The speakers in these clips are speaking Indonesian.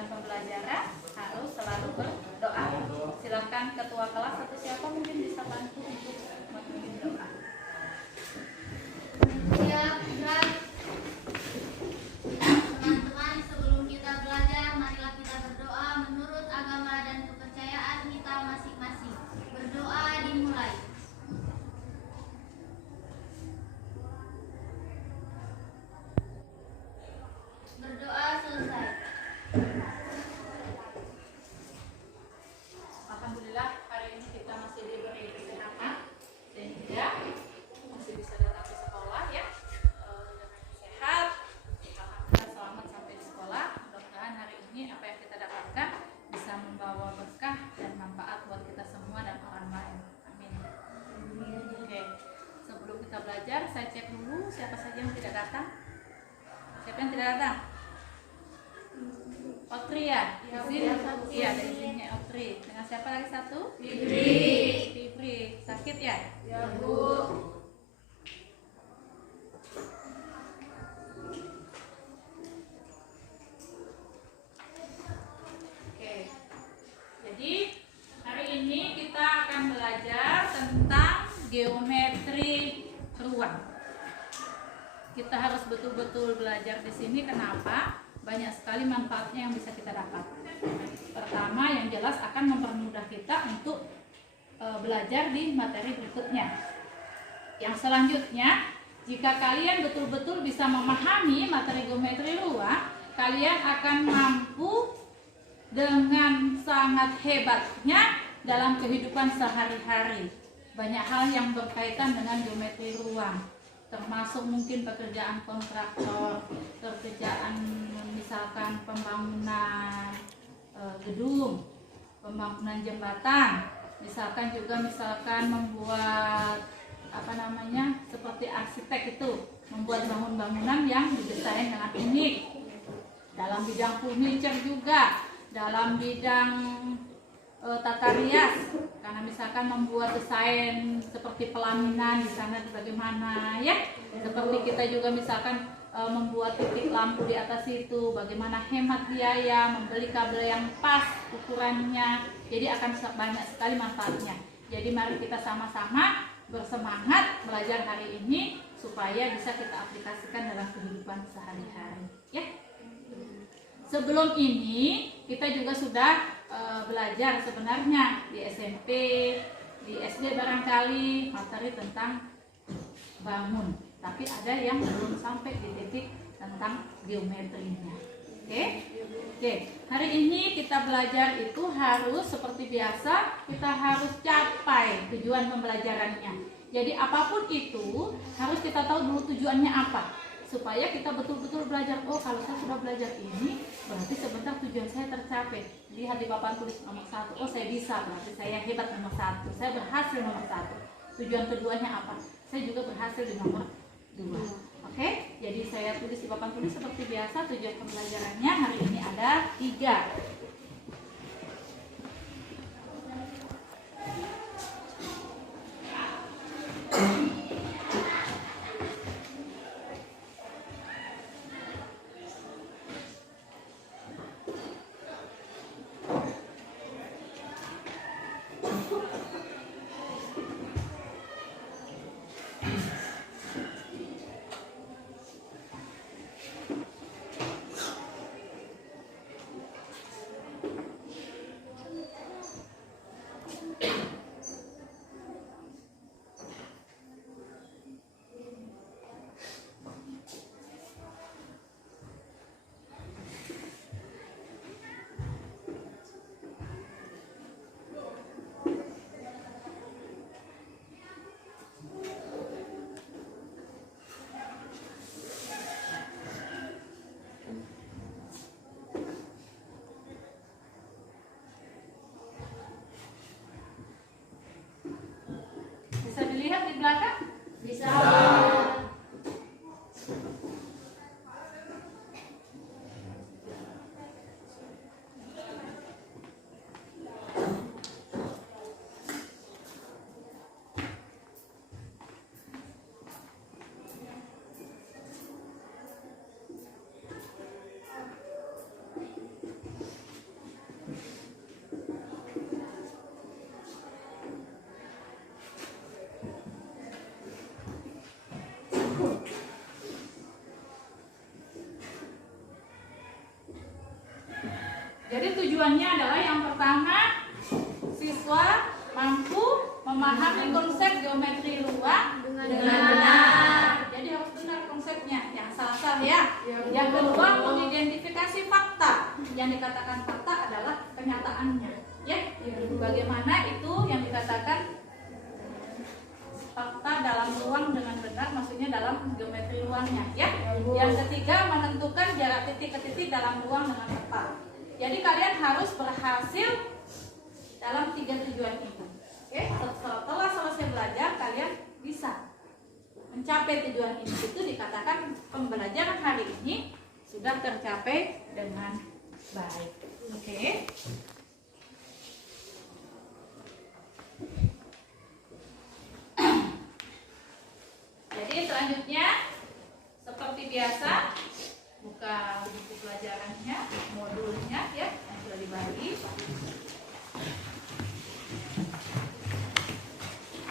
kegiatan pembelajaran harus selalu berdoa. Silakan ketua kelas atau siapa mungkin bisa bantu untuk memimpin doa. Ya, teman-teman, sebelum kita belajar, marilah kita berdoa menurut agama dan kepercayaan kita masing-masing. Berdoa dimulai. Berdoa selesai. Alhamdulillah hari ini kita masih diberi kesehatan sehingga masih bisa datang ke sekolah ya dengan sehat. Alhamdulillah selamat sampai di sekolah. Mudah-mudahan hari ini apa yang kita dapatkan bisa membawa berkah dan manfaat buat kita semua dan orang lain. Amin. Oke, sebelum kita belajar saya cek dulu siapa saja yang tidak datang. Siapa yang tidak datang? Otri ya? Izin? Iya, ada izinnya Otri. Dengan siapa lagi satu? Fibri. Sakit ya? Ya, Bu. Oke. Jadi hari ini kita akan belajar tentang geometri ruang. Kita harus betul-betul belajar di sini. Kenapa? Banyak sekali manfaatnya yang bisa kita dapat. Pertama, yang jelas akan mempermudah kita untuk belajar di materi berikutnya. Yang selanjutnya, jika kalian betul-betul bisa memahami materi geometri ruang, kalian akan mampu dengan sangat hebatnya dalam kehidupan sehari-hari. Banyak hal yang berkaitan dengan geometri ruang, termasuk mungkin pekerjaan kontraktor, pekerjaan misalkan pembangunan gedung, pembangunan jembatan, misalkan membuat seperti arsitek itu, membuat bangunan yang didesain dengan unik. Dalam bidang furniture juga, dalam bidang tata rias, karena misalkan membuat desain seperti pelaminan di sana bagaimana ya, seperti kita juga misalkan membuat titik lampu di atas itu, bagaimana hemat biaya, membeli kabel yang pas ukurannya. Jadi akan banyak sekali manfaatnya. Jadi mari kita sama-sama bersemangat belajar hari ini supaya bisa kita aplikasikan dalam kehidupan sehari-hari ya. Sebelum ini kita juga sudah belajar sebenarnya di SMP, di SD barangkali materi tentang bangun, tapi ada yang belum sampai di titik tentang geometrinya. Oke. Hari ini kita belajar itu harus seperti biasa, kita harus capai tujuan pembelajarannya. Jadi apapun itu harus kita tahu dulu tujuannya apa, supaya kita betul-betul belajar. Oh, kalau saya sudah belajar ini, berarti sebentar tujuan saya tercapai. Lihat di papan tulis nomor 1. Oh, saya bisa, berarti saya hebat nomor 1. Saya berhasil nomor 1. Tujuan keduanya apa? Saya juga berhasil di nomor 2. Oke, jadi saya tulis di papan tulis seperti biasa. Tujuan pembelajarannya hari ini ada 3. Jadi tujuannya adalah yang pertama, siswa mampu memahami konsep geometri ruang dengan benar. Jadi harus benar konsepnya, yang salah ya. Yang kedua, mengidentifikasi fakta. Yang dikatakan fakta adalah kenyataannya, ya. Bagaimana itu yang dikatakan fakta dalam ruang dengan benar, maksudnya dalam geometri ruangnya, ya. Yang ketiga, menentukan jarak titik ke titik dalam ruang dengan tepat. Jadi kalian harus berhasil dalam 3 tujuan itu. Oke, setelah selesai belajar kalian bisa mencapai tujuan ini. Itu dikatakan pembelajaran hari ini sudah tercapai dengan baik. Oke. Jadi selanjutnya seperti biasa buka buku pelajarannya, modulnya ya yang sudah dibagi.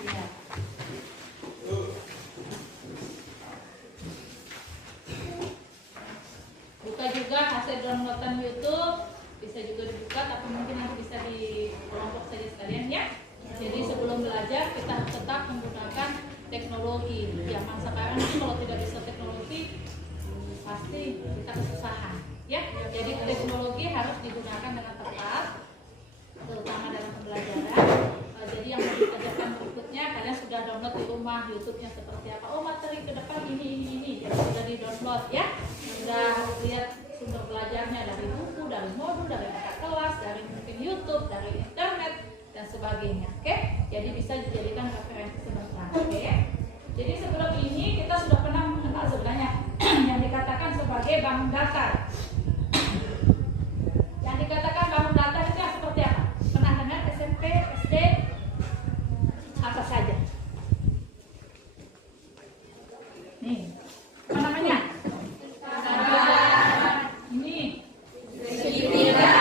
Ya. Buka juga hasil downloadan YouTube, bisa juga dibuka tapi mungkin nanti bisa di kelompok saja sekalian ya. Jadi sebelum belajar kita tetap menggunakan teknologi. Zaman sekarang ini kalau tidak bisa teknologi pasti kita kesusahan ya. Jadi teknologi harus digunakan dengan tepat, terutama dalam pembelajaran. Jadi yang mau diajarkan berikutnya kalian sudah download di rumah YouTube-nya seperti apa. Oh, materi ke depan ini jadi sudah di download ya. Sudah lihat sumber belajarnya dari buku, dari modul, dari mata kelas, dari mungkin YouTube, dari internet dan sebagainya. Oke? Jadi bisa dijadikan referensi sebentar. Oke? Jadi sebelum ini kita sudah pernah mengenal sebenarnya yang dikatakan sebagai bangun datar. Yang dikatakan bangun datar itu yang seperti apa? Pernah dengar SMP, SD, apa saja? Nih, apa namanya? Ini segitiga.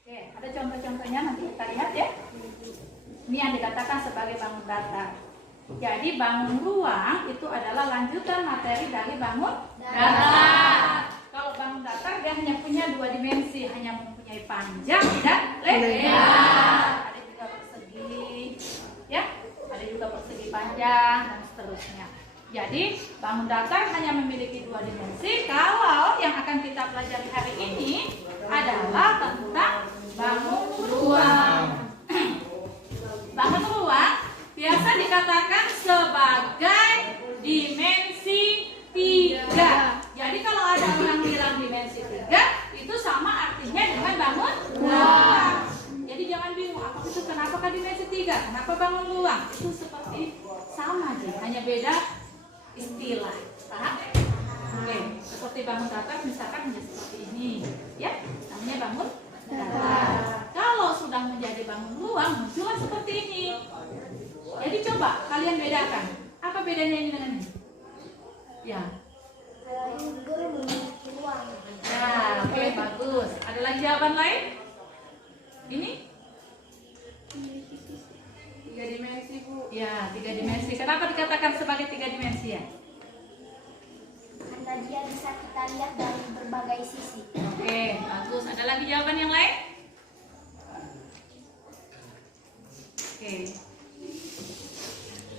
Oke, ada contoh-contohnya nanti kita lihat ya. Ini yang dikatakan sebagai bangun datar. Jadi bangun ruang itu adalah lanjutan materi dari bangun datar. Kalau bangun datar dia hanya punya 2 dimensi, hanya mempunyai panjang dan lebar. Ada juga persegi, ya. Ada juga persegi panjang dan seterusnya. Jadi bangun datar hanya memiliki 2 dimensi. Kalau yang akan kita pelajari hari ini adalah tentang bangun ruang. Bangun ruang biasa dikatakan sebagai dimensi 3. Jadi kalau ada orang bilang dimensi 3, itu sama artinya dengan bangun ruang. Jadi jangan bingung, apa itu kenapa dimensi 3? Kenapa bangun ruang? Itu seperti sama aja, hanya beda istilah. Paham? Oke, seperti bangun datar misalkan menjadi seperti ini, ya, namanya bangun datar. Kalau sudah menjadi bangun ruang, muncullah seperti ini. Jadi coba kalian bedakan, apa bedanya ini dengan ini? Ya. Ya, oke, bagus. Ada lagi jawaban lain? Ini? 3 dimensi, Bu. Ya, 3 dimensi. Kenapa dikatakan sebagai 3 dimensi ya? Karena dia bisa kita lihat dari berbagai sisi. Oke, bagus. Ada lagi jawaban yang lain? Oke.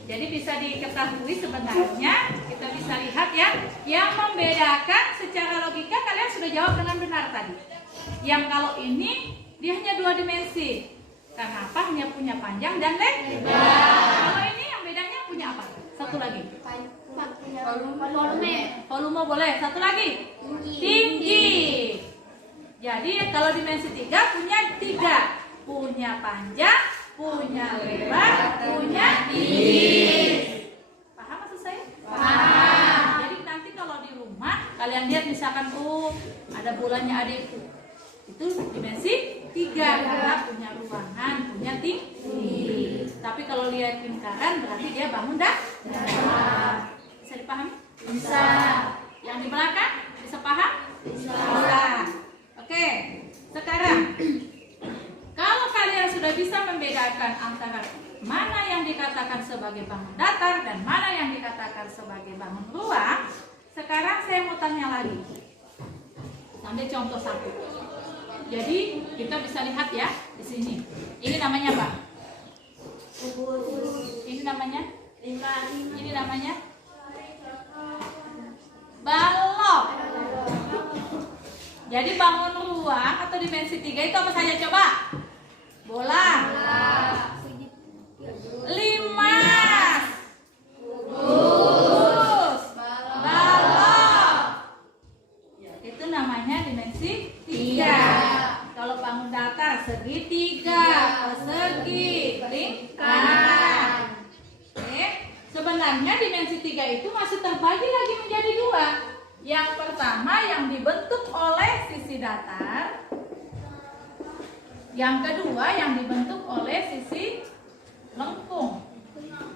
Jadi bisa diketahui sebenarnya, kita bisa lihat ya, yang membedakan secara logika kalian sudah jawab dengan benar tadi. Yang kalau ini dia hanya 2 dimensi. Karena apa? Hanya punya panjang dan lebar. Kalau ini yang bedanya punya apa? Satu lagi. Volume boleh. Satu lagi. Tinggi. Jadi kalau dimensi 3 punya 3. Punya panjang, punya lebar, punya tinggi. Paham maksud saya? Paham. Jadi nanti kalau di rumah kalian lihat misalkan ada bulannya adikku. Itu dimensi 3 karena punya ruangan, punya tinggi. Tapi kalau lihat lingkaran berarti dia bangun datar. Bisa dipahami? Bisa. Yang di belakang bisa paham? Bisa. Oke. Sekarang kalau kalian sudah bisa membedakan antara mana yang dikatakan sebagai bangun datar dan mana yang dikatakan sebagai bangun ruang, sekarang saya mau tanya lagi. Ambil contoh 1. Jadi kita bisa lihat ya di sini. Ini namanya apa? Ini namanya? Ini namanya balok. Jadi bangun ruang atau dimensi 3 itu apa saja coba? Bola. Limas. Bus. Balok. Itu namanya dimensi 3. Kalau bangun datar segitiga, persegi, lingkaran. Oke. Sebenarnya dimensi 3 itu masih terbagi lagi menjadi 2. Yang pertama yang dibentuk oleh sisi datar. Yang kedua yang dibentuk oleh sisi lengkung.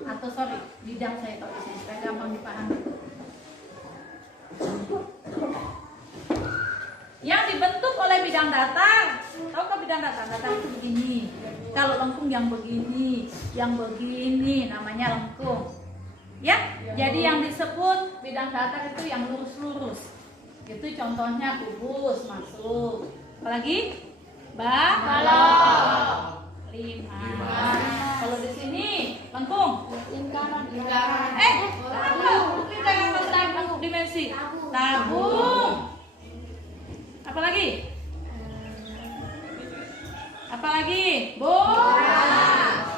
Atau sorry, bidang saya tahu sini supaya gampang dipahami. Yang dibentuk oleh bidang datar. Tahukah bidang datar? Datar itu begini. Kalau lengkung yang begini, namanya lengkung. Ya, jadi yang disebut bidang datar itu yang lurus-lurus. Itu contohnya kubus masuk. Apalagi? Balok. Limas. Kalau di sini lengkung. Lingkaran. Lingkaran dimensi. Tabung. Apalagi? Apalagi? Bola.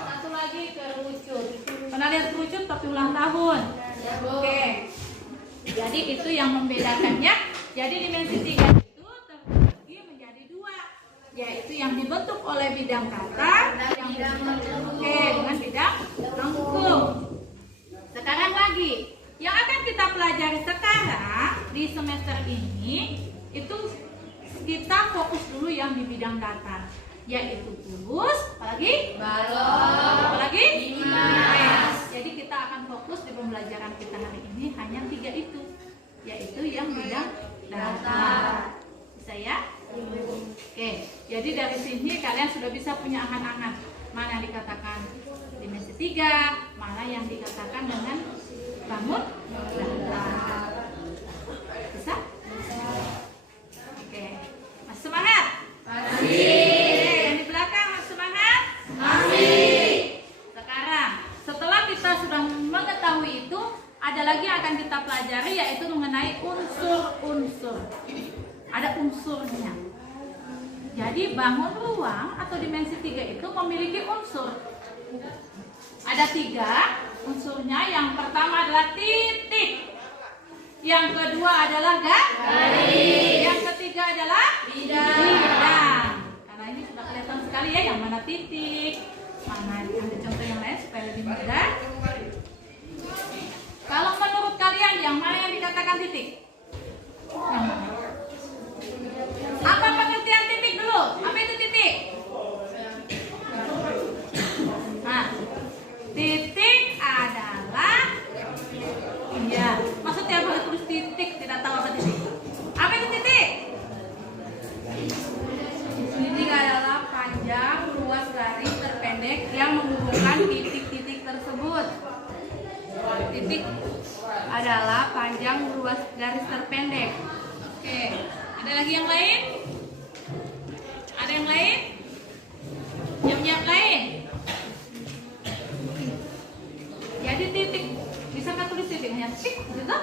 Satu lagi kerucut. Pernah lihat kerucut tapi ulang tahun? Oke. Jadi itu yang membedakannya. Jadi dimensi 3 itu terbagi menjadi 2, yaitu yang dibentuk oleh bidang datar dengan bidang lengkung. Sekarang lagi, yang akan kita pelajari sekarang di semester ini itu kita fokus dulu yang di bidang datar, yaitu kubus, apalagi? Balok, apalagi? Limas. Jadi kita akan fokus di pembelajaran kita hari ini hanya 3 itu, yaitu yang bidang datar. Bisa ya? Oke, jadi dari sini kalian sudah bisa punya angan-angan mana yang dikatakan dimensi 3, mana yang dikatakan dengan bangun datar. Bisa? Oke, masih semangat? Masih. Yang di belakang masih semangat? Masih. Sekarang, setelah kita sudah mengetahui itu, ada lagi yang akan kita pelajari, yaitu mengenai unsur-unsur. Ada unsurnya. Jadi bangun ruang atau dimensi 3 itu memiliki unsur. Ada 3 unsurnya. Yang pertama adalah titik. Yang kedua adalah garis. Yang ketiga adalah bidang. Karena ini sudah kelihatan sekali ya yang mana titik, mana ada contoh yang lain supaya lebih mudah. Kalau menurut kalian yang mana yang dikatakan titik? Yang mana? Apa pengertian titik dulu? Apa itu titik? Nah, titik adalah maksudnya boleh tulis titik, tidak tahu apa titik. Apa itu titik? Titik adalah panjang luas garis terpendek yang menghubungkan titik-titik tersebut. Titik adalah panjang luas garis terpendek. Oke, ada lagi yang lain? Ada yang lain? Yang lain? Jadi titik, bisa nggak tulis titik? Hanya titik, gitu?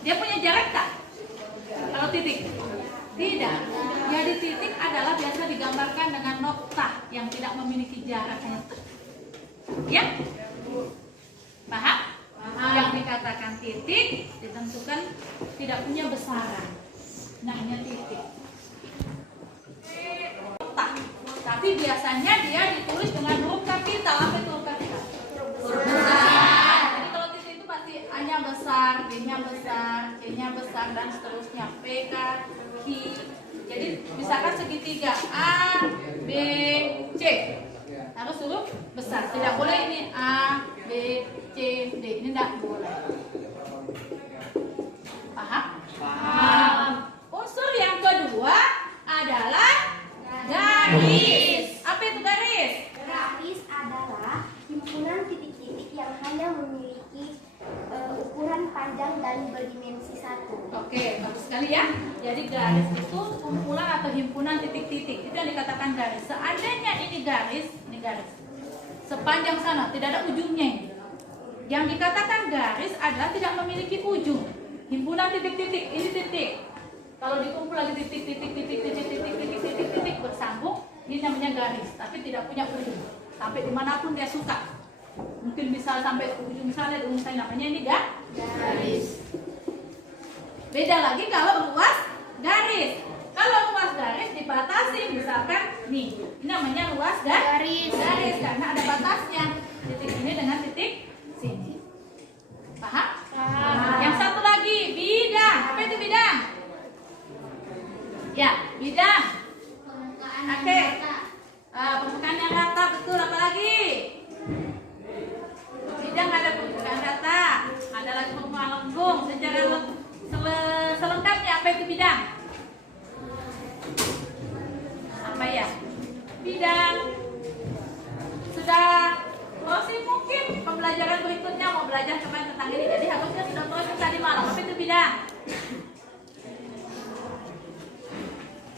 Dia punya jarak tak? Kalau titik? Tidak. Jadi titik adalah biasa digambarkan dengan noktah yang tidak memiliki jarak, hanya tek. Ya? Paham? Yang dikatakan titik ditentukan tidak punya besaran. Nah, hanya titik. Noktah. Tapi biasanya dia ditulis dengan huruf kapital. Apa itu huruf kapital? Huruf besar. Jadi kalau titik itu pasti A-nya besar, B-nya besar, C-nya besar, dan seterusnya. P, K, Q. Jadi misalkan segitiga A, B, C. Harus huruf besar. Tidak boleh ini A, B, C, D. Ini tidak boleh. Paham? Paham. Unsur yang kedua adalah garis. Apa itu garis? Garis adalah himpunan titik-titik yang hanya memiliki ukuran panjang dan berdimensi 1. Oke, bagus sekali ya. Jadi garis itu kumpulan atau himpunan titik-titik. Itu yang dikatakan garis. Seandainya ini garis. Sepanjang sana tidak ada ujungnya ini. Yang dikatakan garis adalah tidak memiliki ujung. Himpunan titik-titik, ini titik. Kalau dikumpul lagi titik bersambung, ini namanya garis. Tapi tidak punya ujung. Sampai dimanapun dia suka. Mungkin bisa sampai ujung sana, namanya ini garis. Beda lagi kalau luas garis. Kalau luas garis dibatasi, misalkan nih, ini namanya luas garis karena ada batasnya. Titik ini dengan titik sini. Paham? Yang satu lagi bidang. Apa itu bidang? Ya, bidang. Permukaan Oke. yang rata. Permukaan yang rata, betul. Apa lagi? Bidang ada permukaan rata, ada lagi permukaan lengkung. Secara selengkapnya apa itu bidang? Apa ya? Bidang. Sudah closing mungkin pembelajaran berikutnya mau belajar tentang ini. Jadi harusnya sudah closing tadi malam. Apa itu bidang?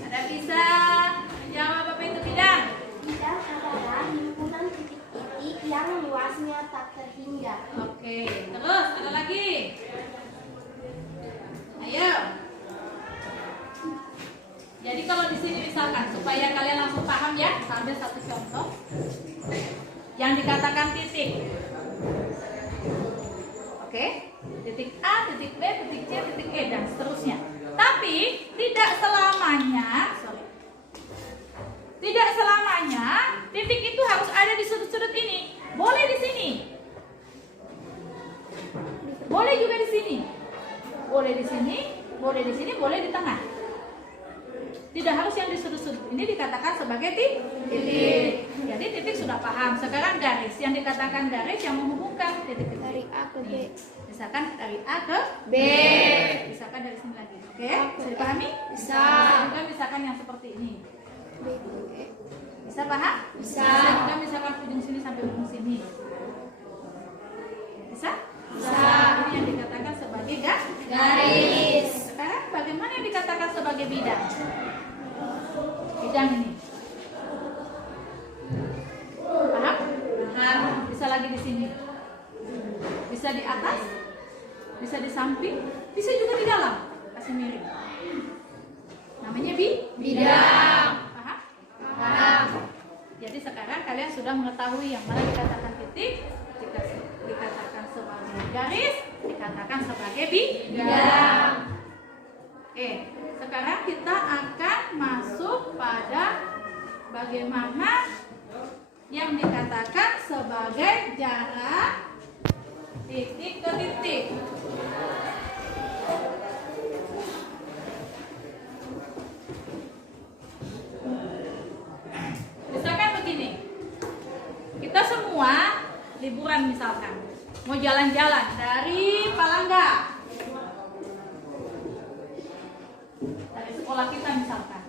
Ada bisa jawab apa itu bidang? Bidang adalah himpunan titik-titik yang luasnya tak terhingga. Oke, terus ada lagi. Ayo. Jadi kalau di sini misalkan supaya kalian langsung paham ya, sambil satu contoh. Yang dikatakan titik. Oke, titik A, titik B, titik C, titik E dan seterusnya. Tapi tidak selamanya, tidak selamanya titik itu harus ada di sudut-sudut ini. Boleh di sini. Boleh juga di sini. Boleh di sini, boleh di sini, boleh di tengah. Tidak harus yang di sudut-sudut. Ini dikatakan sebagai titik. Jadi titik sudah paham. Sekarang garis. Yang dikatakan garis yang menghubungkan titik-titik Dari A ke B. Misalkan dari A ke B. Misalkan dari sini lagi. Oke? Bisa dipahami? Bisa. Juga misalkan yang seperti ini. B ke E. Bisa paham? Bisa. Juga misalkan ujung sini sampai ujung sini. Bisa? Bisa. Ini yang dikatakan sebagai Garis. Sekarang bagaimana yang dikatakan sebagai bidang? Bidang ini. Paham? Paham. Bisa lagi di sini. Bisa di atas. Bisa di samping. Bisa juga di dalam. Kasih miring. Namanya bidang. Paham? Paham. Jadi sekarang kalian sudah mengetahui yang mana dikatakan titik, dikatakan sebagai garis, dikatakan sebagai bidang. Oke, sekarang kita akan masuk pada bagaimana yang dikatakan sebagai jarak titik ke titik. Misalkan begini, kita semua liburan misalkan, mau jalan-jalan dari Palangga, dari sekolah kita misalkan,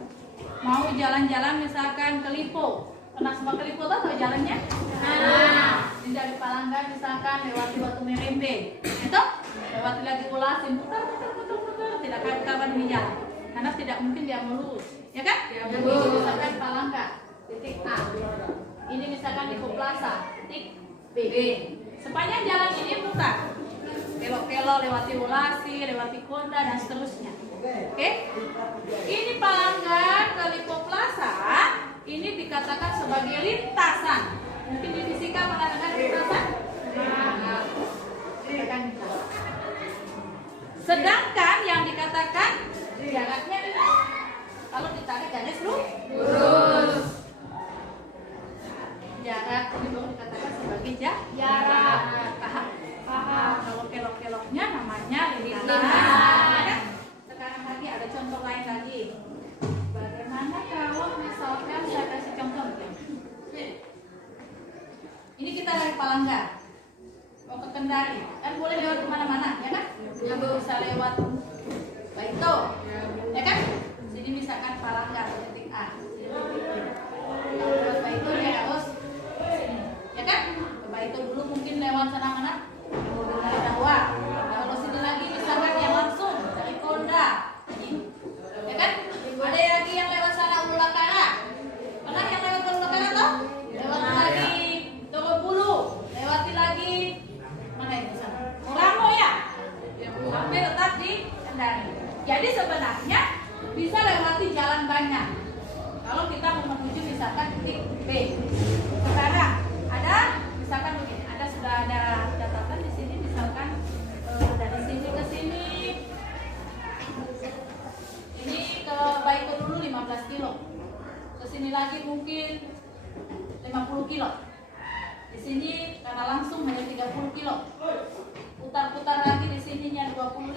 mau jalan-jalan misalkan ke Lipo. Pernah semua ke Lipo tahu jalannya? Ini dari Palangga misalkan lewati Batu Merembe, itu lewati lagi Ulasin, putar, tidak kapan ini jalan, karena tidak mungkin dia melurus, ya kan? Misalkan Palangga, titik A. Ini misalkan di Plaza, titik B. Sepanjang jalan ini putar, kelok-kelok lewati Ulasi, lewati Konda dan seterusnya. Oke? Ini Palangga ke Lipo Plaza, ini dikatakan sebagai lintasan. Mungkin di fisika mengatakan lintasan. Sedangkan yang dikatakan jaraknya ini, kalau ditarik garis lurus. Jarak ini baru dikatakan sebagai jarak. Paham? Paham. Kalau kelok-keloknya namanya lintasan. Sekarang lagi ada contoh lain lagi. Bagaimana kalau misalkan saya kasih contoh ini kita dari Palangga mau ke Kendari, kan boleh lewat kemana-mana, ya kan? Ya bisa lewat Baito, ya kan? Jadi misalkan Palangga titik A. Kalau lewat Baito dia harus sini, ya kan? Ke Baito dulu mungkin lewat sana mana? Dari Dawa. Kalau sini lagi misalkan yang langsung dari Konda, ini sini lagi mungkin 50 kilo. Di sini karena langsung hanya 30 kilo. Putar-putar lagi di sininya 25,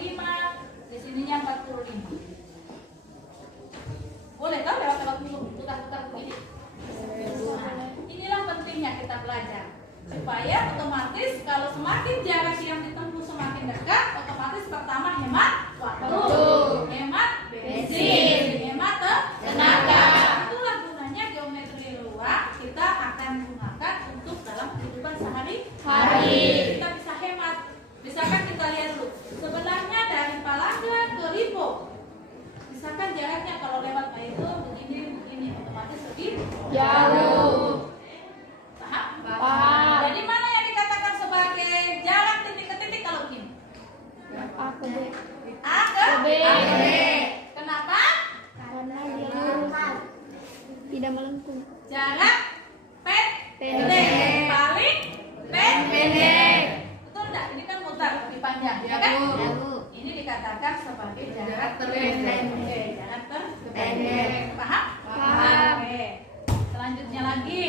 di sininya 45. Boleh kan lewat-lewat putar-putar begini? Nah, inilah pentingnya kita belajar. Supaya otomatis kalau semakin jarak yang ditempuh semakin dekat, otomatis pertama hemat waktu, hemat bensin, hemat tenaga. Itulah gunanya geometri ruang kita akan gunakan untuk dalam kehidupan sehari-hari. Kita bisa hemat. Misalkan kita lihat dulu, sebenarnya dari Palangga ke Lipo, misalkan jaraknya kalau lewat itu begini, otomatis lebih jauh. Paham? Jadi mana yang dikatakan sebagai jarak titik ke titik kalau begini? A ke B. A ke B. Kenapa? Karena dia melengkung. Tidak melengkung. Jarak pendek. Paling pendek. Betul enggak? Ini kan mutar lebih panjang, ya kan? Ini dikatakan sebagai jarak terpendek. Jarak terpendek. Paham? Paham. Oke. Selanjutnya lagi.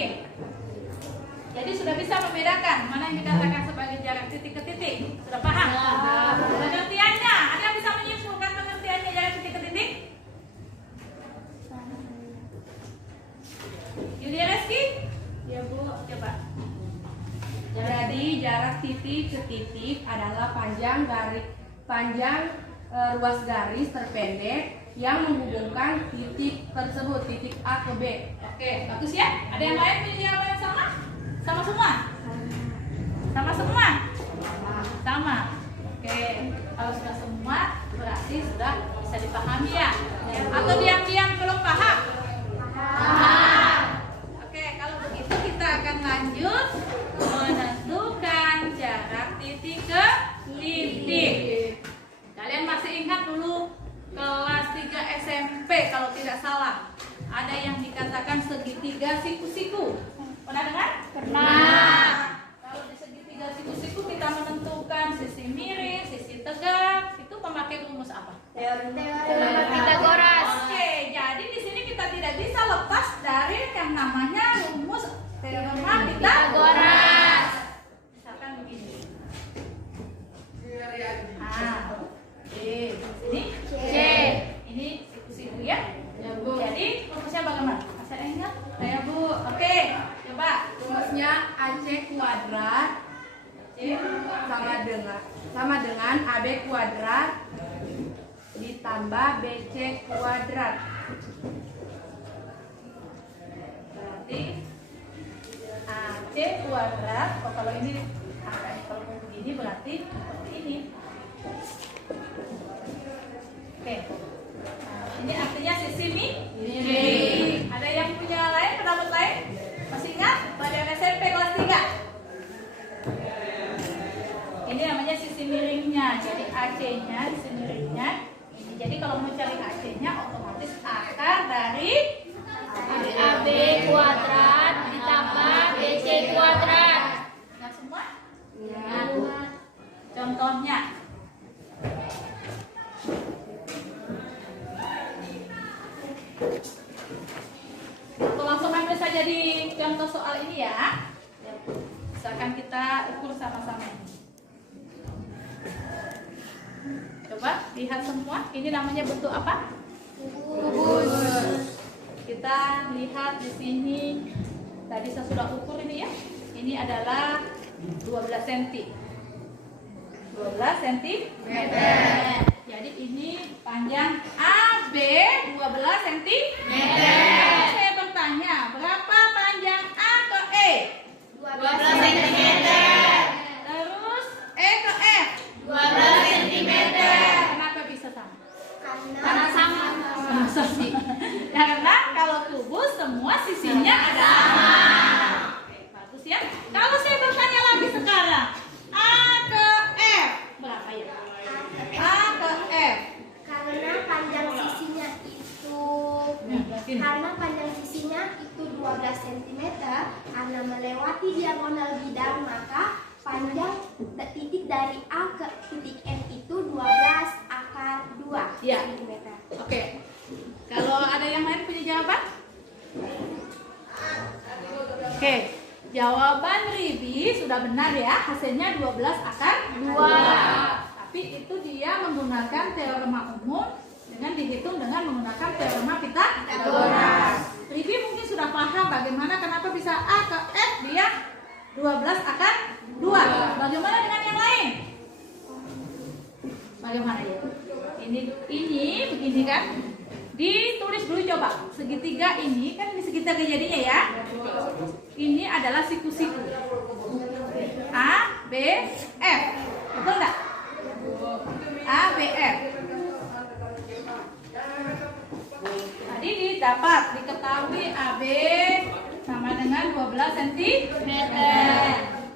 Jadi sudah bisa membedakan mana yang dikatakan sebagai jarak titik ke titik. Sudah paham? Pengertiannya, ada yang bisa menyimpulkan pengertiannya jarak titik ke titik? Yulia Reski? Ya Bu, coba. Jadi jarak titik ke titik adalah panjang ruas garis terpendek yang menghubungkan titik tersebut, titik A ke B. Oke, bagus ya. Ada yang lain punya jawaban yang sama? Sama semua? Sama semua? Sama. Oke, kalau sudah semua berarti sudah bisa dipahami ya. Atau diam-diam belum paham? Paham. Oke, kalau begitu kita akan lanjut menentukan jarak titik ke titik. Kalian masih ingat dulu kelas 3 SMP kalau tidak salah, ada yang dikatakan segitiga siku-siku. Pernah dengar? Pernah. Kalau di segitiga siku-siku kita menentukan sisi miring, sisi tegak, itu memakai rumus apa? Teorema Pitagoras. Oke, jadi di sini kita tidak bisa lepas dari yang namanya rumus teorema Pitagoras. Misalkan begini. Sini C. ini siku-siku ya. Jadi rumusnya bagaimana? Masih ada yang ingat? Saya Bu. Oke, coba. Rumusnya AC kuadrat sama dengan AB kuadrat ditambah BC kuadrat. Berarti AC kuadrat. Oh, kalau ini kalau begini berarti seperti ini. Oke. Nah, ini artinya sisi miring. Ada yang punya lain, pendapat lain? Masih ingat? Pelajaran SMP kelas 3. Ini namanya sisi miringnya. Jadi AC-nya, sisi miringnya. Ini. Jadi kalau mau cari AC-nya otomatis akar dari AB kuadrat ditambah BC kuadrat. Ingat semua? Ingat. Contohnya. Atau langsung ambil saja di contoh soal ini ya. Misalkan kita ukur sama-sama. Coba lihat semua. Ini namanya bentuk apa? Kubus. Kita lihat di sini. Tadi saya sudah ukur ini ya. Ini adalah 12 cm. 12 cm. Jadi ini panjang AB 12 cm. Saya bertanya, berapa panjang A ke E? 12 cm. Terus E ke F? 12 cm. Kenapa bisa sama? Karena sama. Masa sih? Karena kalau kubus semua sisinya ada. Oke, bagus ya. Kalau saya bertanya lagi sekarang, A ke F berapa ya? A ke F. Karena panjang sisinya itu Yakin? Karena panjang sisinya itu 12 cm, karena melewati diagonal bidang, maka panjang titik dari A ke titik F itu 12 akar 2 Iya. cm. Oke. Kalau ada yang lain punya jawaban? Jawaban Ribi sudah benar ya, hasilnya 12 akan 2. Tapi itu dia menggunakan teorema umum dengan dihitung dengan menggunakan teorema Pythagoras. Ribi mungkin sudah paham bagaimana kenapa bisa A ke F dia 12 akan 2. Bagaimana dengan yang lain? Bagaimana ya? Ini begini kan? Ditulis dulu coba. Segitiga ini kan ini segitiga jadinya ya. Ini adalah siku-siku. A, B, F. Betul enggak? A, B, F. Tadi diketahui AB sama dengan 12 cm.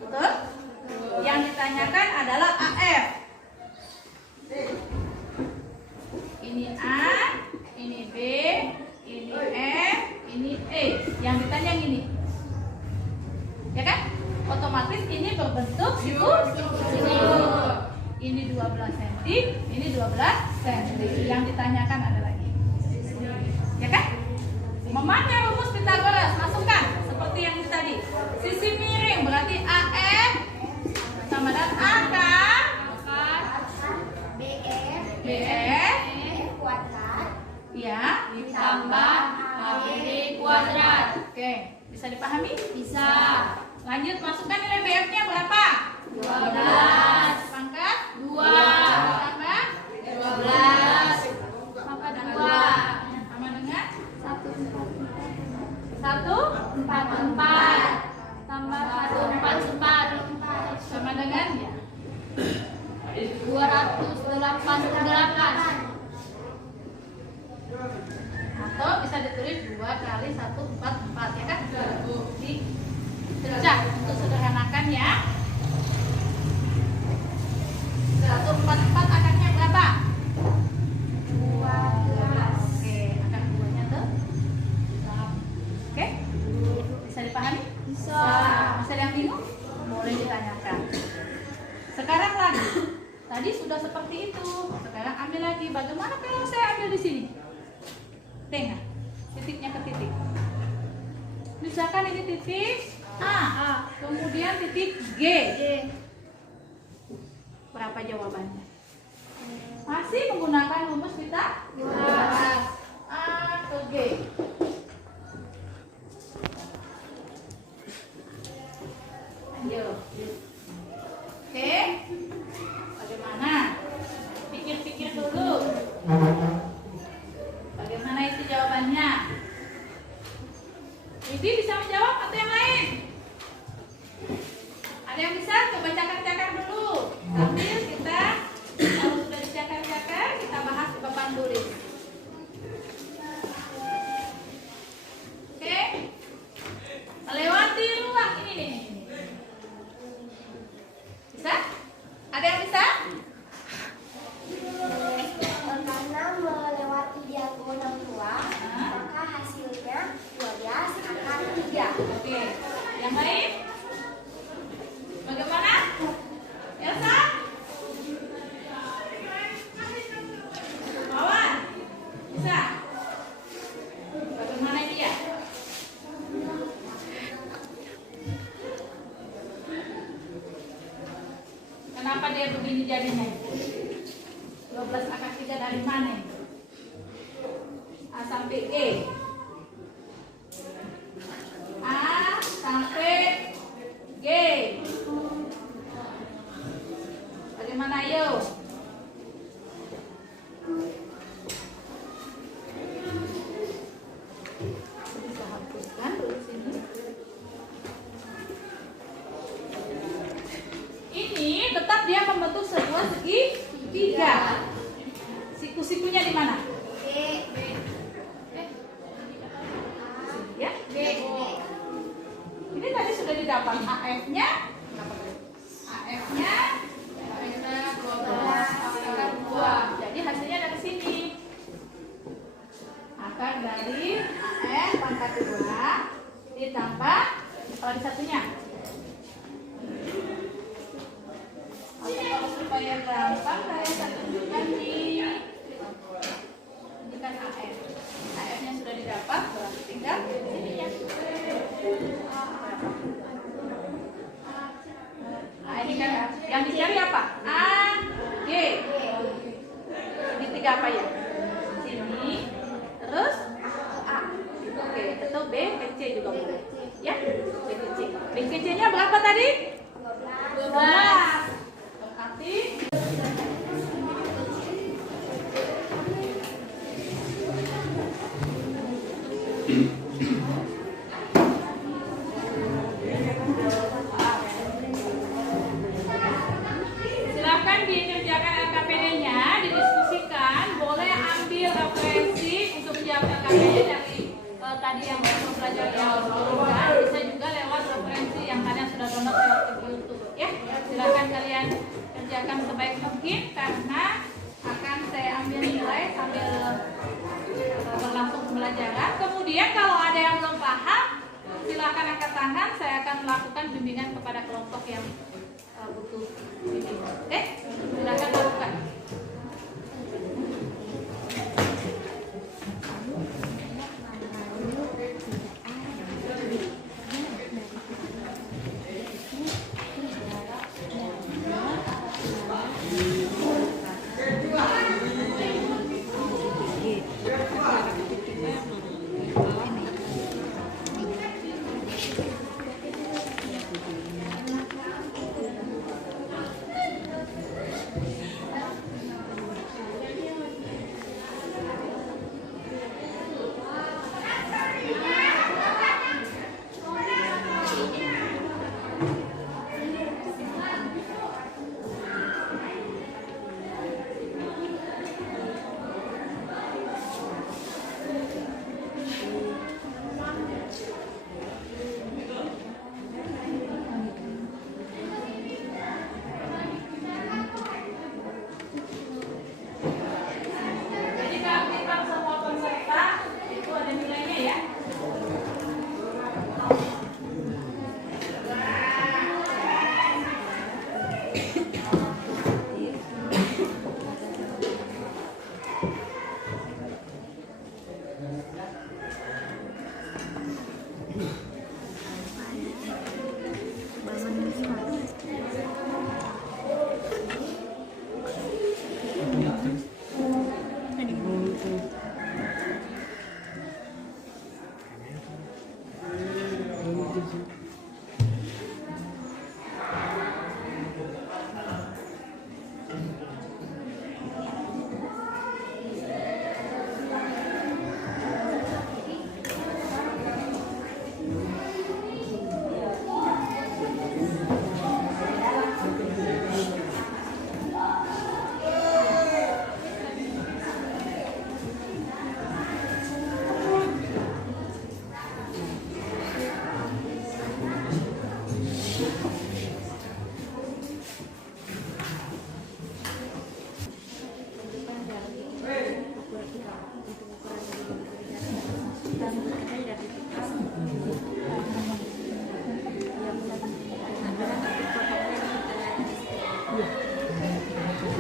Betul? Yang ditanyakan adalah AF. Ini A, ini B, ini F, ini E. Yang ditanya ini. Ya kan? Otomatis ini berbentuk siku. Ini 12 cm, ini 12 cm. Yang ditanyakan adalah ini. Ya kan? Memakai rumus Pythagoras, masukkan seperti yang tadi. Sisi miring berarti AF sama dengan A kan? BF kuadrat ya Ditambah AB kuadrat. Oke, bisa dipahami? Bisa. Lanjut, masukkan nilai BF-nya berapa? 12 Pangkat 2 tambah 12 pangkat 2 2 sama dengan 1 44 tambah 144 sama dengan ya 288. atau bisa ditulis 2 kali 144 ya kan? Dipecah untuk sederhanakan ya. 144 akarnya berapa? 12. Oke, akar 2-nya tuh. Oke? Bisa dipahami? Bisa. Masih ada yang bingung? Boleh ditanyakan. Sekarang lagi. Tadi sudah seperti itu. Sekarang ambil lagi. Bagaimana kalau saya ambil di sini? Tengah. Titiknya ke titik. Misalkan ini titik A. Kemudian titik G. Berapa jawabannya? Masih menggunakan rumus Pythagoras. A ke G. Lanjut. Oke. Bagaimana? Pikir-pikir dulu. Bagaimana itu jawabannya? Bibi bisa menjawab atau yang lain? Ada yang bisa? Coba cakar-cakar dulu. Sambil kita, kalau sudah dicakar-cakar, kita bahas di papan tulis. Oke? Melewati ruang ini nih. Bisa? Ada yang bisa? Karena melewati diagonal ruang, maka hasilnya 12 akan 3. Oke. Yang lain? Bagaimana? Elsa? Wawan? Bisa? Bagaimana dia? Kenapa dia begini jadinya? 12 akar 3 dari mana? A sampai E. A sampai G. Bagaimana ayo? Bisa hapuskan dulu sini. Ini tetap dia membentuk sebuah segitiga. Siku-sikunya di mana? Ya? Ini tadi sudah didapat AF-nya. AF-nya 12 akar 2. Jadi hasilnya dari sini. Akar dari AF pangkat 2 ditambah apa di satunya? Atau supaya gampang saya tunjukkan di tunjukkan AF. AF-nya sudah didapat, berarti tinggal sininya. atau B ke C juga B ke boleh. C. Ya, B ke C. B ke C-nya berapa tadi? 12. Berarti silakan dikerjakan LKPD-nya, didiskusikan, boleh ambil referensi untuk menjawab LKPD dari tadi yang baru pelajari yang bisa juga lewat referensi yang kalian sudah download lewat YouTube ya. Silakan kalian kerjakan sebaik mungkin karena akan saya ambil nilai sambil berlangsung pembelajaran. Kemudian kalau ada yang belum paham, silakan angkat tangan. Saya akan melakukan bimbingan kepada kelompok yang butuh bimbingan. Oke, silakan lakukan. Jadi keaktifan semua peserta itu ada nilainya ya.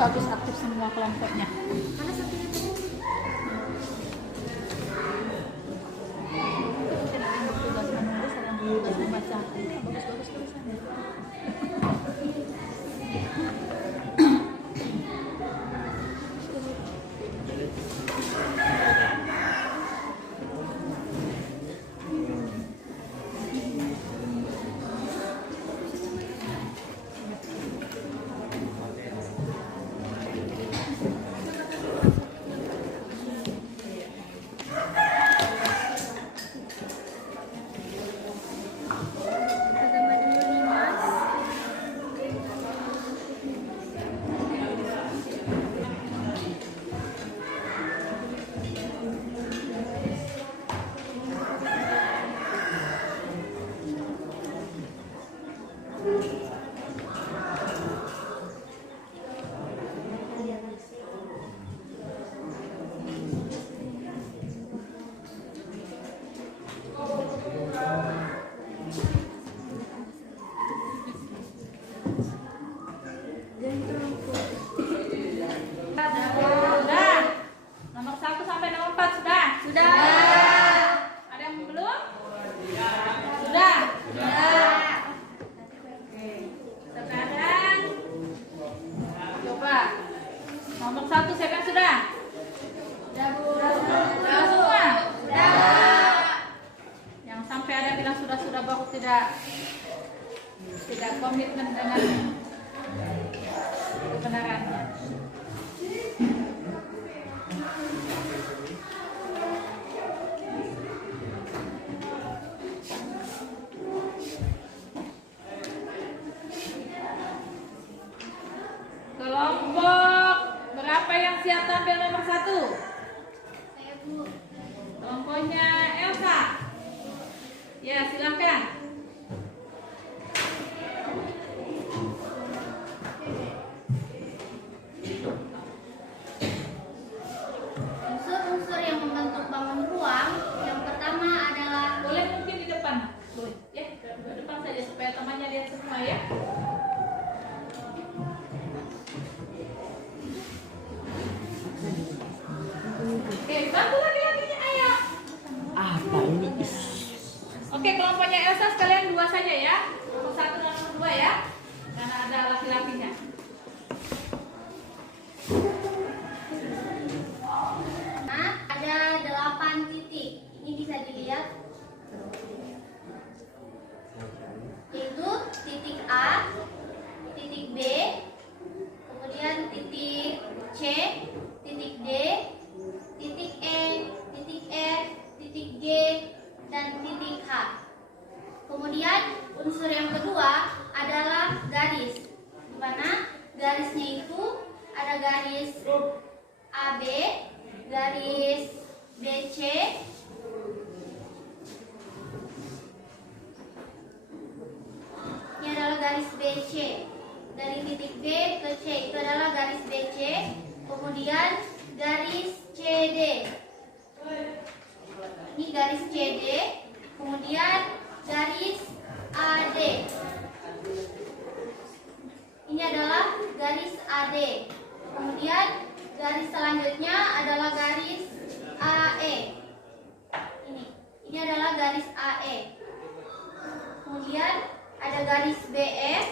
Bagus aktif semua kelompoknya. Tugas menulis dan tugas membaca. Bagus tulisannya. tidak komitmen dengan kebenarannya. Kelompok berapa yang siap tampil nomor 1? Saya Bu. Kelompoknya Elsa. Ya, silakan. Unsur-unsur yang membentuk bangun ruang yang pertama adalah Boleh mungkin di depan. Boleh. Ya, ke depan saja supaya temannya lihat semua ya. Oke, bantu laki-lakinya, ayo. Apa ini? Oke, kelompoknya Elsa sekalian 2 saja ya. Nomor 1 dan nomor 2 ya. Karena ada laki-lakinya. nah, ada 8 titik. Ini bisa dilihat yaitu titik A, titik B, kemudian titik C, titik D, titik E, titik F, titik G, dan titik H. Kemudian unsur yang kedua adalah garis, di mana garisnya itu ada garis AB, garis BC, ini adalah garis BC. Dari titik B ke C itu adalah garis BC, kemudian garis CD. Ini garis CD, kemudian garis AD. Ini adalah garis AD. Kemudian garis selanjutnya adalah garis AE. Ini adalah garis AE. Kemudian ada garis BF,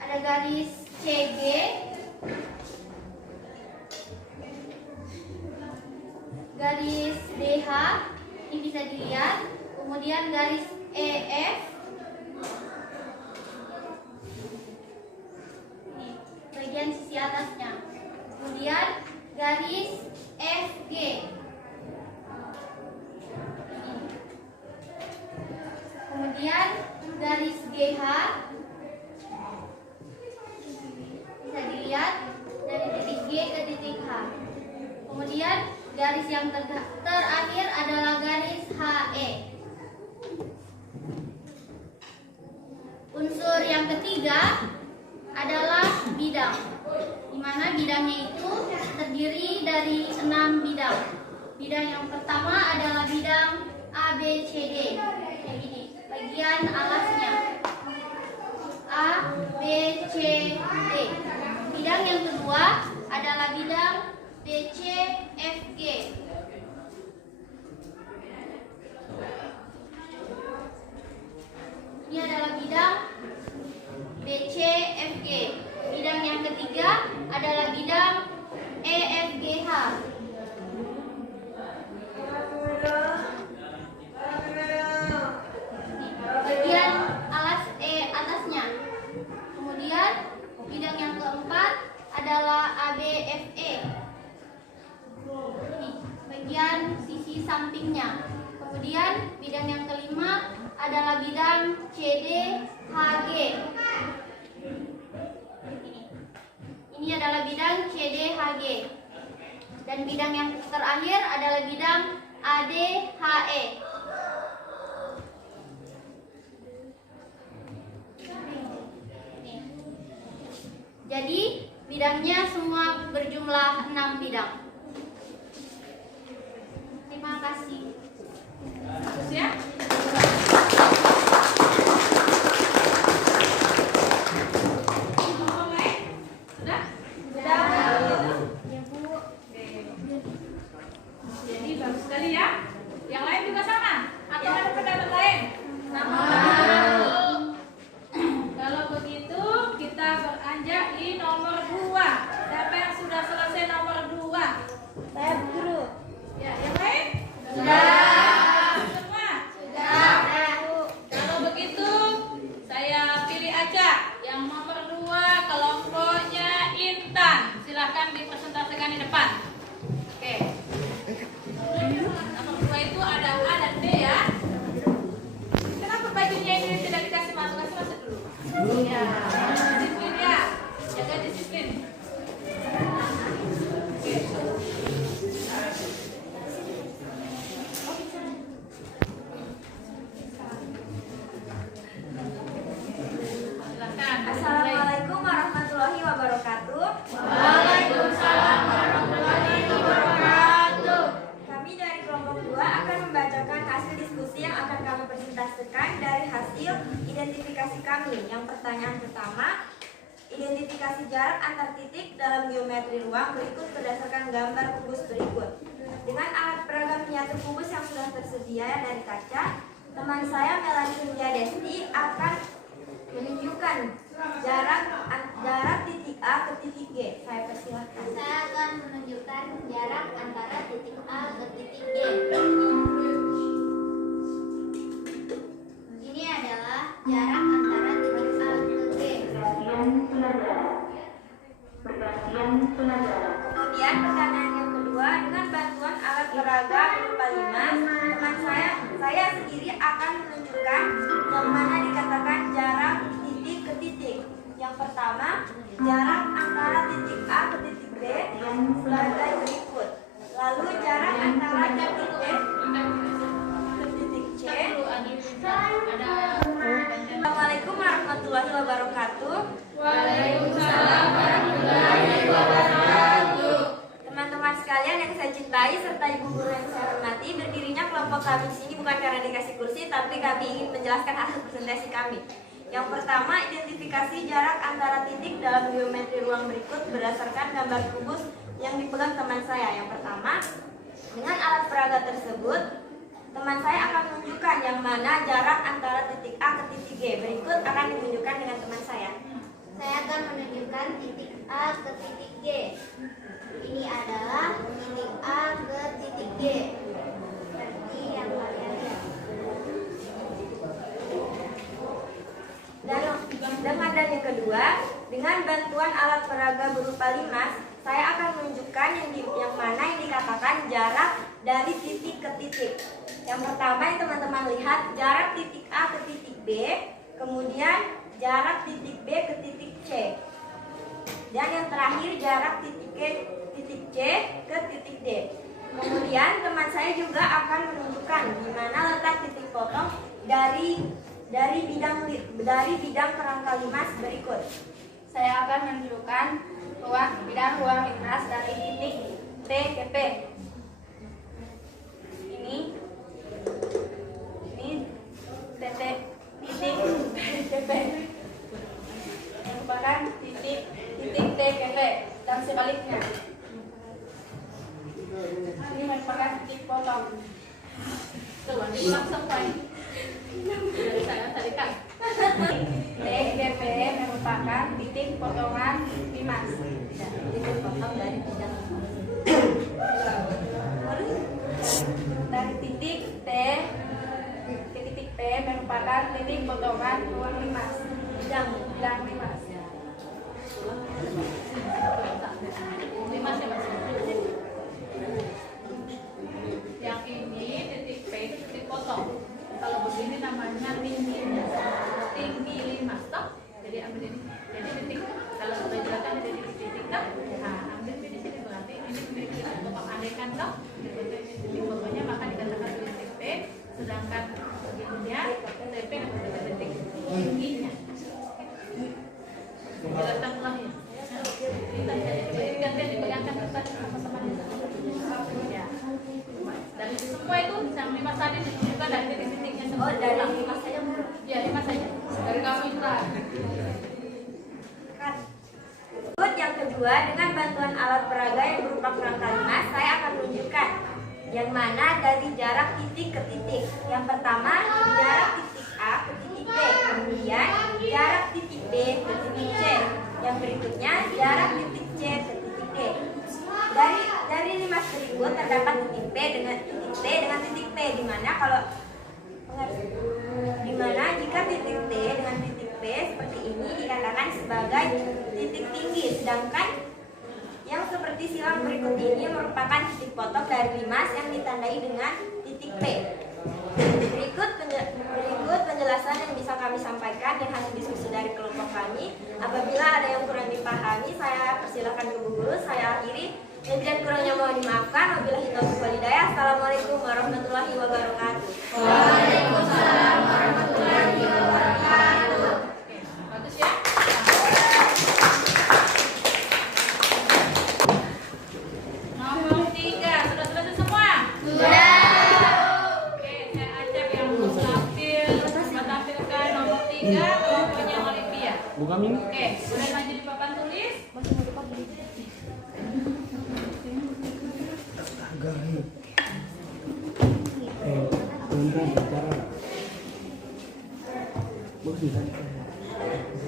ada garis CG, garis DH, ini bisa dilihat, kemudian garis EF, ini bagian sisi atasnya, kemudian garis FG, kemudian garis GH, bisa dilihat dari titik G ke titik H. Kemudian garis yang terakhir adalah garis HE. Unsur yang ketiga adalah bidang, di mana bidangnya itu terdiri dari 6 bidang. Bidang yang pertama adalah bidang ABCD. Kayak gini, bagian alasnya A, B, C, D. Bidang yang kedua adalah bidang BC, FG. Ini adalah bidang BC, FG. Bidang yang ketiga adalah bidang EFGH. Bagian alas atasnya. Kemudian bidang yang keempat adalah ABFE. Ini bagian sisi sampingnya. Kemudian bidang yang kelima adalah bidang CDHG. Ini adalah bidang CDHG. Dan bidang yang terakhir adalah bidang ADHE. Jadi bidangnya semua berjumlah 6 bidang. Terima kasih. Terus ya. Ngomong lain? Sudah? Sudah. Ya, Bu. Jadi bagus sekali ya. Yang lain juga sama? Atau ada pendapat lain? Sama. Kalau begitu kita beranjak di nomor 2. Siapa yang sudah selesai nomor 2? identifikasi kami. Yang pertanyaan pertama, identifikasi jarak antar titik dalam geometri ruang berikut berdasarkan gambar kubus berikut. Dengan alat peraga miniatur kubus yang sudah tersedia dari kaca, teman saya Melanie Hindia Desti akan menunjukkan jarak titik A ke titik G. Saya persilahkan. Saya akan menunjukkan jarak antara titik A ke titik G. Ini adalah jarak antara titik A ke G. Kemudian pertanyaan yang kedua, dengan bantuan alat peraga berupa limas, teman saya sendiri akan menunjukkan yang mana dikatakan jarak titik ke titik. Yang pertama, jarak antara titik A ke titik B sebagai berikut. Lalu jarak antara titik B ke titik C. Assalamualaikum warahmatullahi wabarakatuh. Waalaikumsalam warahmatullahi wabarakatuh. Teman-teman sekalian yang saya cintai serta ibu guru yang saya hormati, berdirinya kelompok kami di sini bukan karena dikasih kursi, tapi kami ingin menjelaskan hasil presentasi kami. Yang pertama, identifikasi jarak antara titik dalam geometri ruang berikut berdasarkan gambar kubus yang dipegang teman saya. Yang pertama, dengan alat peraga tersebut, teman saya akan menunjukkan yang mana jarak antara titik A ke titik G. Berikut akan ditunjukkan dengan teman saya. Saya akan menunjukkan titik A ke titik G. Ini adalah titik A ke titik G. Seperti yang kalian lihat. Dan yang kedua, dengan bantuan alat peraga berupa limas, saya akan menunjukkan yang mana yang dikatakan jarak dari titik ke titik. Yang pertama yang teman-teman lihat, jarak titik A ke titik B, kemudian jarak titik B ke titik C. Dan yang terakhir jarak titik C ke titik D. Kemudian teman saya juga akan menunjukkan di mana letak titik potong dari bidang kerangka limas berikut. Saya akan menunjukkan bidang ruang limas dari titik T ke P. Ini titik T ke P. Merupakan titik T ke P dan sebaliknya. Ini merupakan titik potong. Tuh, ini langsung poin. Dari saya tadi kan. TGP merupakan titik potongan limas. Titik potong dari bidang. Dari titik T ke titik P merupakan titik potongan ruang limas. Bidang limas. Limas ya Mas. Yang ini titik P itu titik potong. Kalau begini namanya tinggi limas toh. Jadi ambil ini. Jadi titik kalau sudah jelaskan jadi titik toh. Nah, ambil di sini berarti ini titik potong andaikan toh. Titik potongnya maka dikatakan titik P, sedangkan begininya TP adalah titik tingginya. Jelaskan ulang ya. Jadi gantian dipegangkan tadi sama-sama. Ya. Dari semua itu yang limas tadi juga dari titik-titiknya semua. Oh, dari limas saja Bu. Ya, limas saja. Dari kamu itu lah. Yang kedua, dengan bantuan alat peraga yang berupa kerangka limas, saya akan menunjukkan yang mana dari jarak titik ke titik. Yang pertama, jarak titik A ke titik B. Kemudian, jarak titik B ke titik C. Yang berikutnya, jarak titik C ke titik D. Dari limas berikut terdapat titik P dengan titik P, di mana jika titik T dengan titik P seperti ini dikatakan sebagai titik tinggi, sedangkan yang seperti silang berikut ini merupakan titik potong dari limas yang ditandai dengan titik P. Berikut penjelasan yang bisa kami sampaikan dan hasil diskusi dari kelompok kami. Apabila ada yang kurang dipahami, saya persilakan ke Bu Guru. Saya akhiri. Yang tidak kurangnya mohon dimaafkan. Wabillahi taufiq wal hidayah. Assalamualaikum warahmatullahi wabarakatuh. Waalaikumsalam warahmatullahi wabarakatuh. Bagus ya. Nomor 3 sudah selesai semua? Sudah. Oke, saya ajak yang mau tampilkan nomor 3. Buka Min. Oke, boleh maju di papan tulis. Bentar bicara.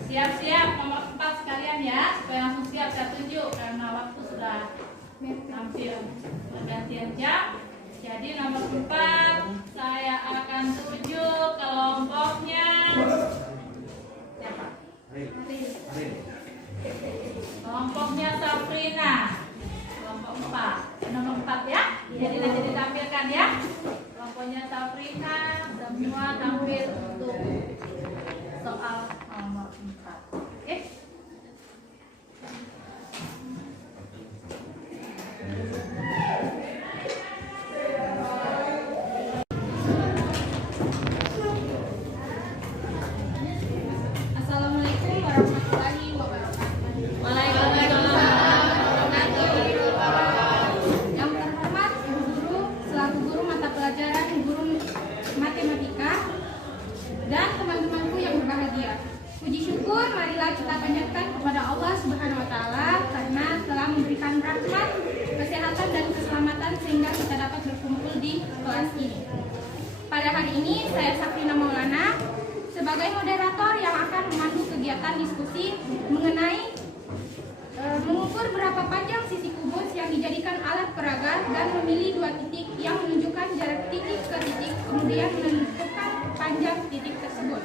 Siap-siap nomor 4 sekalian ya, supaya langsung siap saya tunjuk karena waktu sudah hampir pergantian jam. Jadi nomor 4 saya akan tunjuk kelompoknya. Siapa? Kelompoknya Sabrina. Kelompok 4. Nomor 4 ya. Jadi nanti ditampilkan ya. Kelompoknya Sabrina semua tampil untuk soal nomor 4. Oke. Assalamualaikum warahmatullahi wabarakatuh. Yang terhormat Ibu Guru selaku guru mata pelajaran guru matematika dan teman-temanku yang berbahagia. Puji syukur marilah kita panjatkan kepada Allah Subhanahu wa taala karena telah memberikan rahmat, kesehatan dan keselamatan sehingga kita dapat berkumpul di kelas ini. Pada hari ini saya Sabrina Maulana sebagai moderator yang akan memandu kegiatan diskusi mengenai mengukur berapa panjang sisi kubus yang dijadikan alat peraga dan memilih 2 titik yang menunjukkan jarak titik ke titik, kemudian menentukan panjang titik tersebut.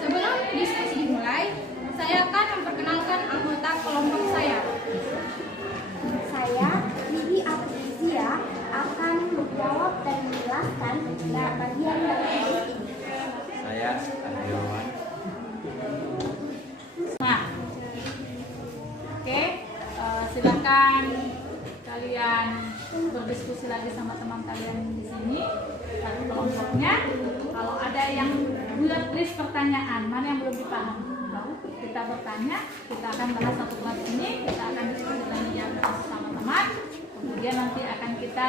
Sebelum diskusi dimulai, saya akan memperkenalkan anggota kelompok saya. Saya, Bibi Aprizia, akan menjawab dan menjelaskan bagian dari tugas ini. Saya Aryawan. Nah, oke, silakan kalian berdiskusi lagi sama teman kalian di sini satu kelompoknya. Kalau ada yang buat list pertanyaan, mana yang belum dipahami, baru kita bertanya. Kita akan bahas satu kelas ini, kita akan diskusi lagi bersama teman. Kemudian nanti akan kita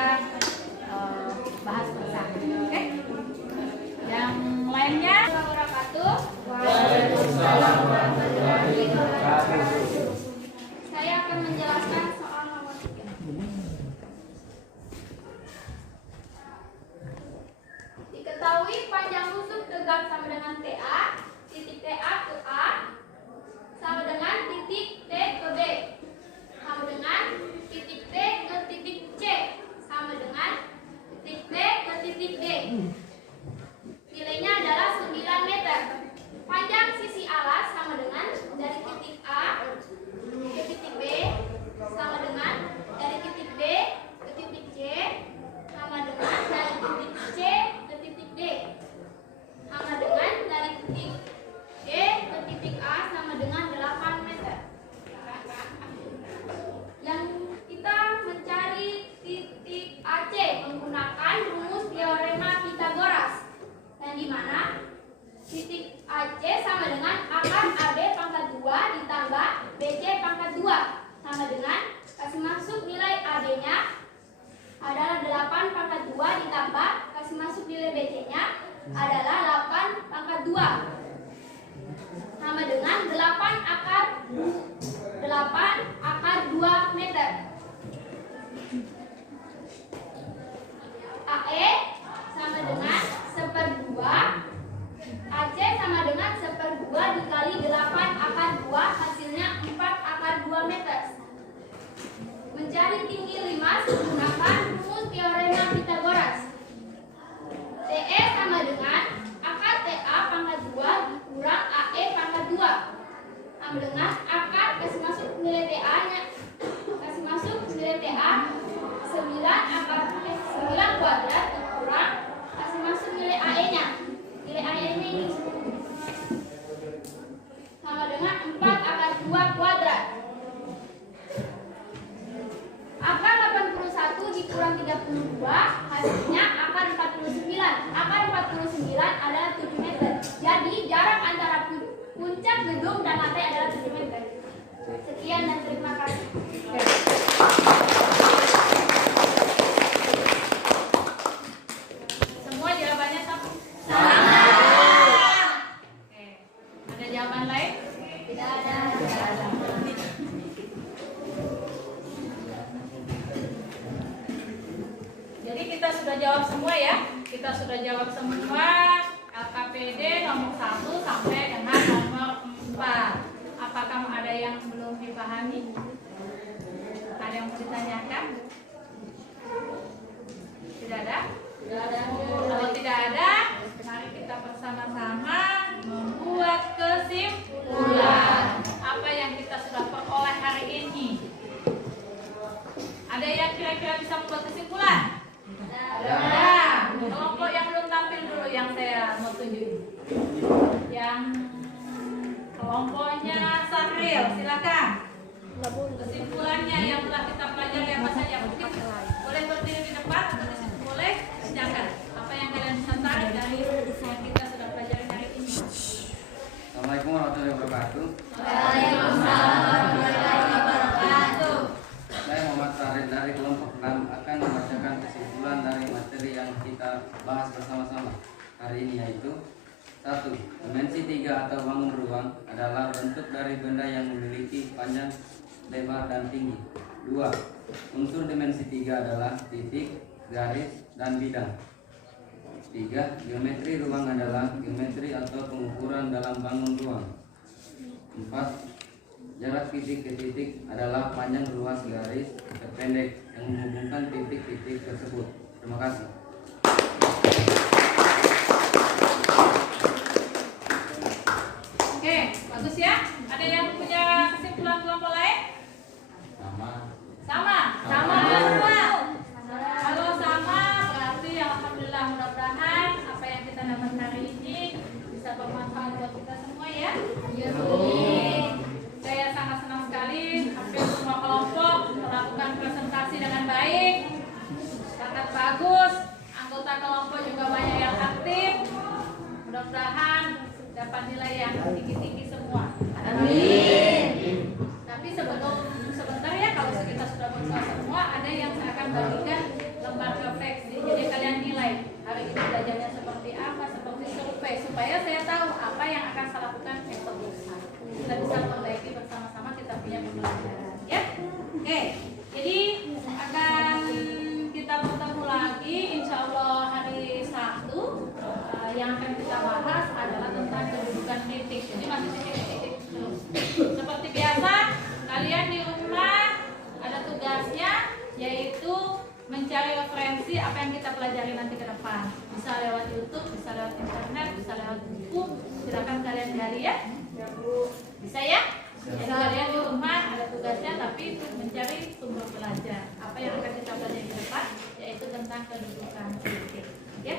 bahas bersama. Oke? Yang lainnya. Saya akan menjelaskan soal nomor 3. Diketahui panjang lusuk tegak sama dengan TA, titik TA ke A sama dengan titik T ke B, sama dengan titik T ke titik C, sama dengan titik T ke titik D. Nilainya adalah 9 meter. Panjang sisi alas sama dengan dari titik A ke titik B sama dengan dari titik B ke titik C sama dengan dari titik C ke titik D sama dengan dari titik D ke titik A sama dengan 8 meter. Yang kita mencari titik AC menggunakan rumus teorema Pythagoras, yang dimana titik AC sama dengan akar AB pangkat 2 ditambah BC pangkat 2 sama dengan kasih masuk nilai AB-nya adalah 8 pangkat 2 ditambah kasih masuk nilai BC-nya adalah 8 pangkat 2 sama dengan 8 akar 2 meter. AE sama dengan 1/2, AC sama dengan 1/2 dikali 8 akar 2 hasilnya 4 akar 2 meter. Mencari tinggi limas menggunakan rumus teorema Pythagoras. TE sama dengan akar TA pangkat 2 dikurang AE pangkat 2 sama dengan akar kasih masuk nilai TA nya kasih masuk nilai TA 9 kuadrat dikurang kasih masuk nilai AE nya. Nilai AE nya ini sama dengan 4 akar 2 kuadrat. Akar 81 dikurang 32 hasilnya akar 49. Akar 49 adalah 7 meter. Jadi jarak antara puncak gedung dan lantai adalah 7 meter. Sekian dan terima kasih. Semua jawabannya sama. Oke. Ada jawaban lain? kita sudah jawab semua LKPD nomor 1 sampai dengan nomor 4. Apakah ada yang belum dipahami? Ada yang mau ditanyakan? Tidak ada? Kalau tidak ada, mari kita bersama-sama membuat kesimpulan. Apa yang kita sudah peroleh hari ini? Ada yang kira-kira bisa membuat kesimpulan? Ada. Kelompok yang belum tampil dulu yang saya mau tunjukin. Yang kelompoknya Saril, silakan. Kesimpulannya yang telah kita pelajari apa saja? Mungkin boleh berdiri di depan atau di situ boleh. Silakan. Apa yang kalian bisa tarik dari yang kita sudah pelajari hari ini? Assalamualaikum warahmatullahi wabarakatuh. Waalaikumsalam warahmatullahi wabarakatuh. Saya Muhammad Saril dari kelompok 6 akan membacakan kesimpulan dari materi yang kita bahas bersama-sama hari ini, yaitu 1. Dimensi 3 atau bangun ruang adalah bentuk dari benda yang memiliki panjang, lebar, dan tinggi. 2. Unsur dimensi 3 adalah titik, garis, dan bidang. 3. Geometri ruang adalah geometri atau pengukuran dalam bangun ruang. 4. Jarak titik ke titik adalah panjang ruas garis terpendek yang menghubungkan titik-titik tersebut. Terima kasih. Oke, bagus ya. Ada yang punya kesimpulan kelompok lain? Sama. Sama. Kalau sama, berarti alhamdulillah, mudah-mudahan apa yang kita dapat hari ini bisa bermanfaat buat kita semua ya. Saya sangat senang sekali hampir semua kelompok melakukan presentasi dengan baik, sangat bagus. Anggota kelompok juga banyak yang aktif. Mudah-mudahan dapat nilai yang tinggi-tinggi semua. Amin. Tapi sebentar ya, kalau kita sudah berpuas semua, ada yang saya akan bagikan lembar refleksi. Jadi kalian nilai hari ini belajarnya seperti apa, seperti survei, supaya saya tahu apa yang akan saya lakukan esok lusa. Kita bisa perbaiki bersama-sama, kita punya pembelajaran ya. Oke, jadi akan kita bertemu lagi insya Allah hari Sabtu. Yang akan kita bahas adalah tentang kedudukan titik. Jadi masih titik-titik terus. Seperti biasa, kalian di rumah ada tugasnya, yaitu mencari referensi apa yang kita pelajari nanti ke depan. Bisa lewat YouTube, bisa lewat internet, bisa lewat buku. Silakan kalian cari ya. Bisa ya? Jadi kalian di rumah ada tugasnya, tapi mencari sumber belajar. Apa yang akan kita pelajari ke depan, yaitu tentang kedudukan titik. Ya.